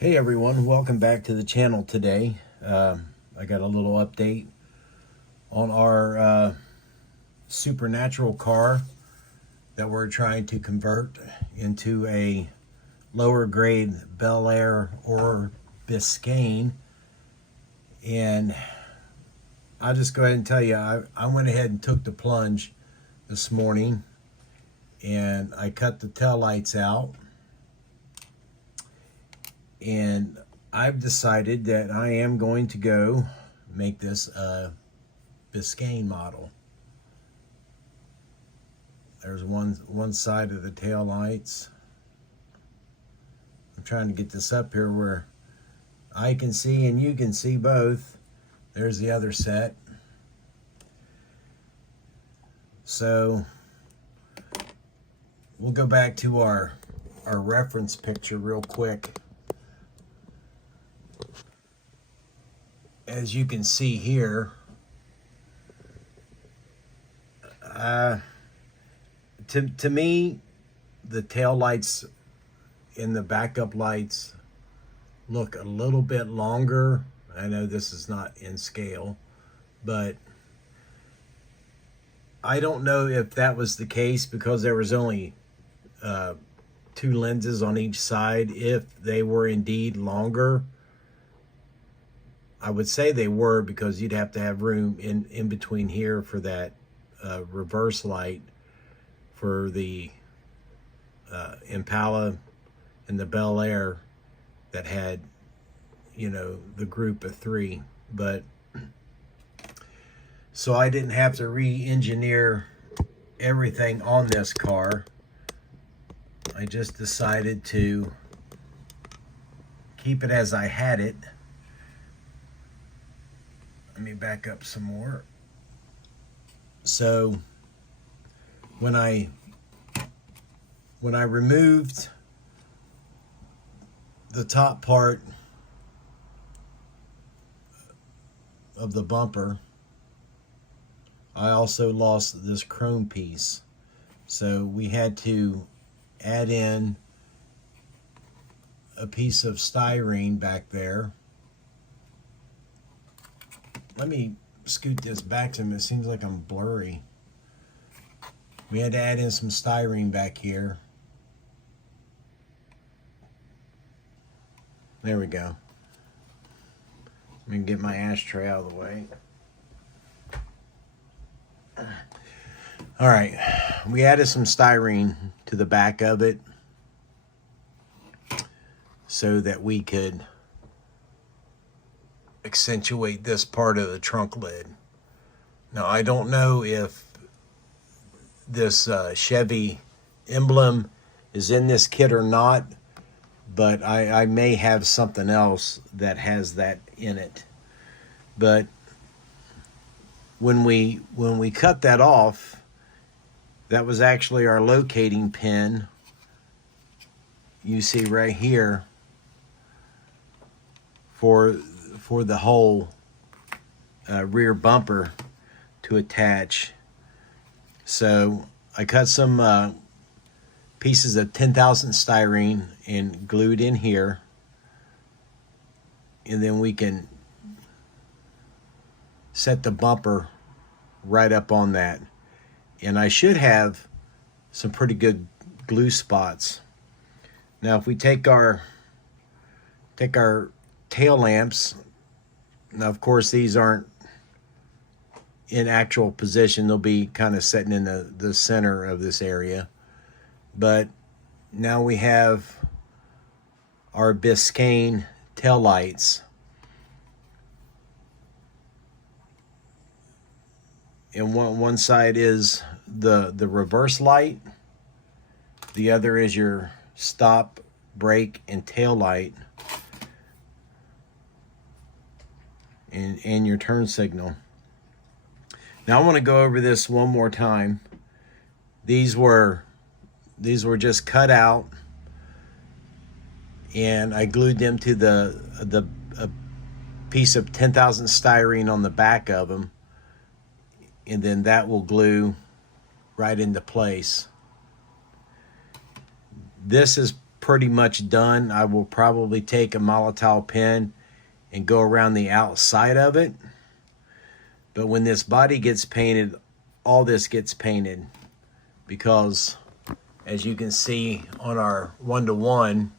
Hey everyone, welcome back to the channel today. I got a little update on our supernatural car that we're trying to convert into a lower grade Bel Air or Biscayne. And I'll just go ahead and tell you, I went ahead and took the plunge this morning and I cut the tail lights out. And I've decided that I am going to go make this a Biscayne model. There's one side of the tail lights. I'm trying to get this up here where I can see and you can see both. There's the other set. So we'll go back to our reference picture real quick. As you can see here, to me, the tail lights and the backup lights look a little bit longer. I know this is not in scale, but I don't know if that was the case because there was only two lenses on each side. If they were indeed longer, I would say they were, because you'd have to have room in between here for that reverse light for the Impala and the Bel Air that had, you know, the group of three. But so I didn't have to re-engineer everything on this car. I just decided to keep it as I had it. Let me back up some more. So when I removed the top part of the bumper, I also lost this chrome piece. So we had to add in a piece of styrene back there. Let me scoot this back to him. It seems like I'm blurry. We had to add in some styrene back here. There we go. Let me get my ashtray out of the way. All right, we added some styrene to the back of it so that we could accentuate this part of the trunk lid. Now, I don't know if this Chevy emblem is in this kit or not, but I may have something else that has that in it. But when we cut that off, that was actually our locating pin. You see right here for the whole rear bumper to attach. So I cut some pieces of 10,000 styrene and glued in here, and then we can set the bumper right up on that. And I should have some pretty good glue spots. Now if we take our tail lamps, now of course these aren't in actual position, they'll be kind of sitting in the center of this area. But now we have our Biscayne tail lights. And one side is the reverse light. The other is your stop, brake, and tail light. And your turn signal. Now I want to go over this one more time. These were just cut out, and I glued them to the piece of 10,000 styrene on the back of them, and then that will glue right into place. This is pretty much done. I will probably take a Molotov pen and go around the outside of it. But when this body gets painted, all this gets painted, because as you can see on our 1-to-1,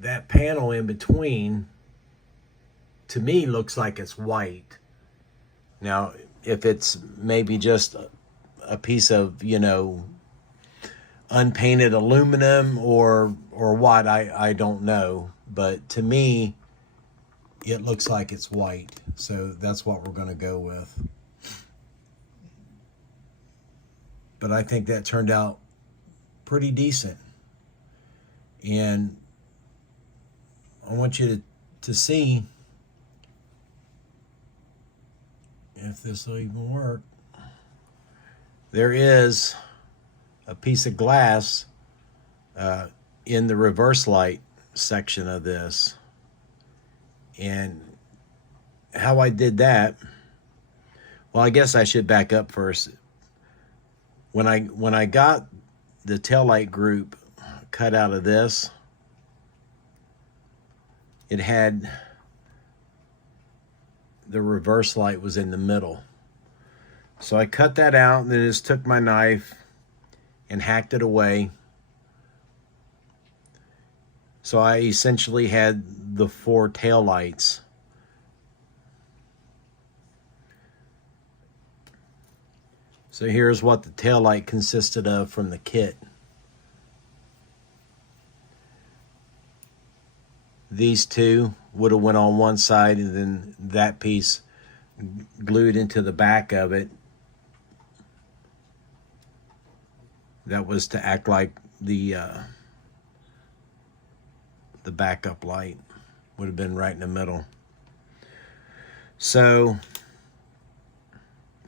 that panel in between, to me, looks like it's white. Now, if it's maybe just a piece of, you know, unpainted aluminum or what, I don't know. But to me, it looks like it's white. So that's what we're going to go with. But I think that turned out pretty decent. And I want you to see if this will even work. There is a piece of glass in the reverse light section of this. And how I did that, well, I guess I should back up first. When I got the taillight group cut out of this, it had the reverse light was in the middle. So I cut that out and then just took my knife and hacked it away. So I essentially had the 4 tail lights. So here's what the tail light consisted of from the kit. These 2 would have went on one side, and then that piece glued into the back of it. That was to act like the backup light. Would have been right in the middle. So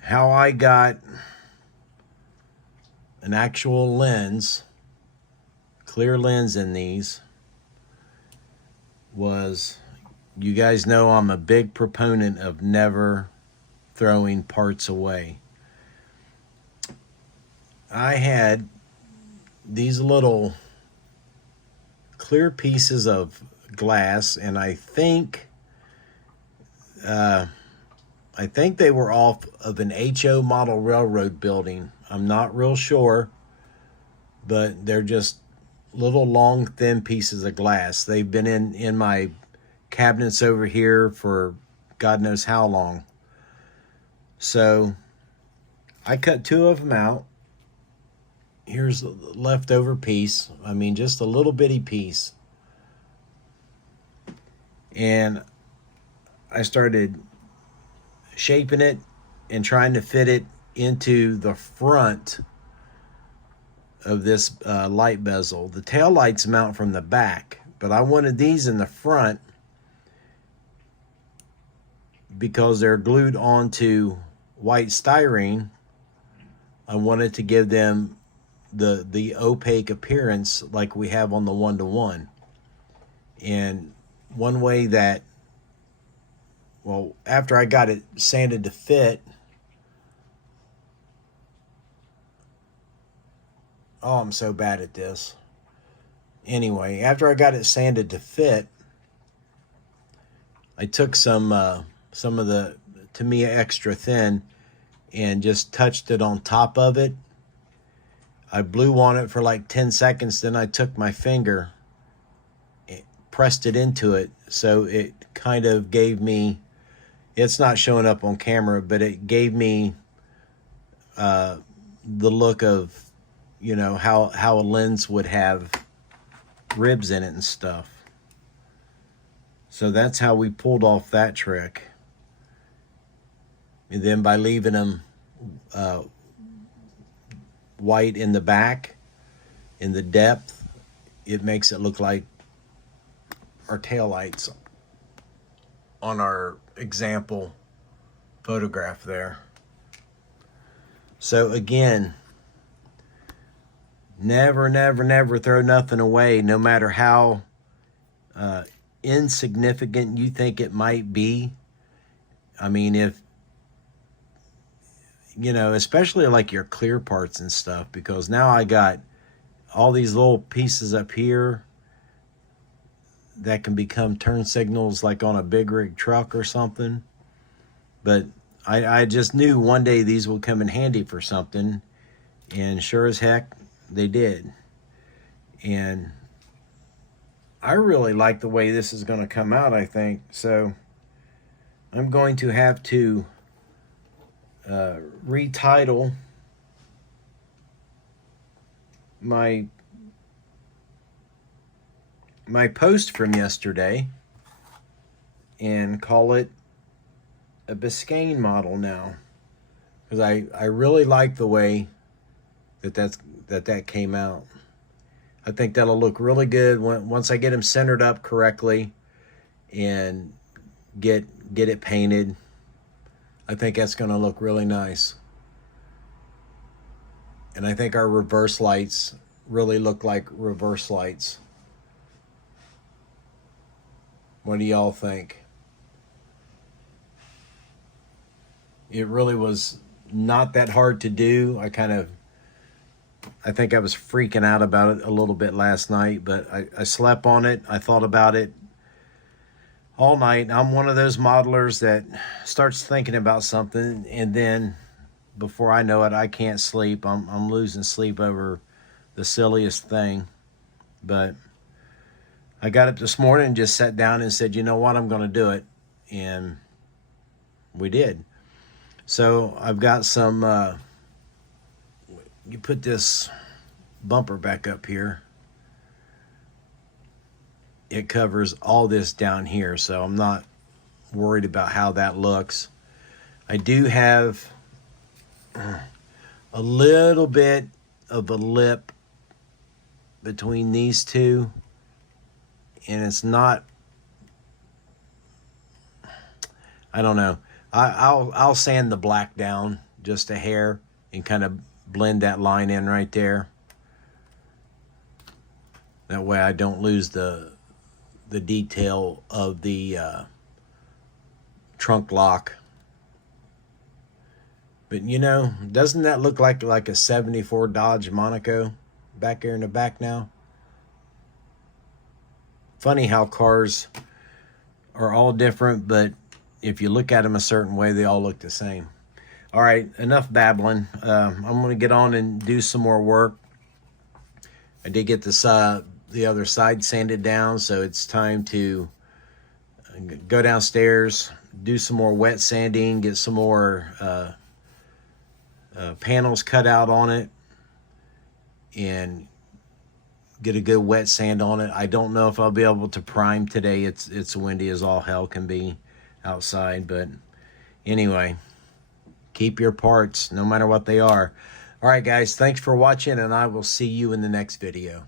how I got an actual lens, clear lens in these, was, you guys know I'm a big proponent of never throwing parts away. I had these little clear pieces of glass, and I think they were off of an HO model railroad building. I'm not real sure, but they're just little long thin pieces of glass. They've been in my cabinets over here for God knows how long. So I cut 2 of them out. Here's the leftover piece. I mean, just a little bitty piece. And I started shaping it and trying to fit it into the front of this light bezel. The tail lights mount from the back, but I wanted these in the front because they're glued onto white styrene. I wanted to give them the opaque appearance like we have on the 1-to-1. And one way that, well, after I got it sanded to fit, oh, I'm so bad at this. Anyway, after I got it sanded to fit, I took some of the Tamiya extra thin and just touched it on top of it. I blew on it for like 10 seconds. Then I took my finger, pressed it into it. So it kind of gave me, it's not showing up on camera, but it gave me the look of, you know, how a lens would have ribs in it and stuff. So that's how we pulled off that trick. And then by leaving them white in the back, in the depth, it makes it look like our taillights on our example photograph there. So again, never throw nothing away, no matter how insignificant you think it might be. I mean, if, you know, especially like your clear parts and stuff, because now I got all these little pieces up here that can become turn signals like on a big rig truck or something. But I just knew one day these would come in handy for something, and sure as heck they did. And I really like the way this is going to come out, I think. So I'm going to have to retitle my post from yesterday and call it a Biscayne model now, because I really like the way that came out. I think that'll look really good once I get them centered up correctly and get it painted. I think that's going to look really nice. And I think our reverse lights really look like reverse lights. What do y'all think? It really was not that hard to do. I think I was freaking out about it a little bit last night, but I slept on it. I thought about it all night. I'm one of those modelers that starts thinking about something, and then before I know it, I can't sleep. I'm losing sleep over the silliest thing. But I got up this morning and just sat down and said, you know what, I'm going to do it. And we did. So I've got some, you put this bumper back up here. It covers all this down here, so I'm not worried about how that looks. I do have a little bit of a lip between these two, and it's not, I don't know. I'll sand the black down just a hair and kind of blend that line in right there. That way I don't lose the detail of the trunk lock. But you know, doesn't that look like a 74 Dodge Monaco back here in the back now? Funny how cars are all different, but if you look at them a certain way, they all look the same. All right, enough babbling. I'm going to get on and do some more work. I did get this the other side sanded down, so it's time to go downstairs, do some more wet sanding, get some more panels cut out on it, and get a good wet sand on it. I don't know if I'll be able to prime today. It's windy as all hell can be outside, but anyway, keep your parts no matter what they are. All right, guys, thanks for watching, and I will see you in the next video.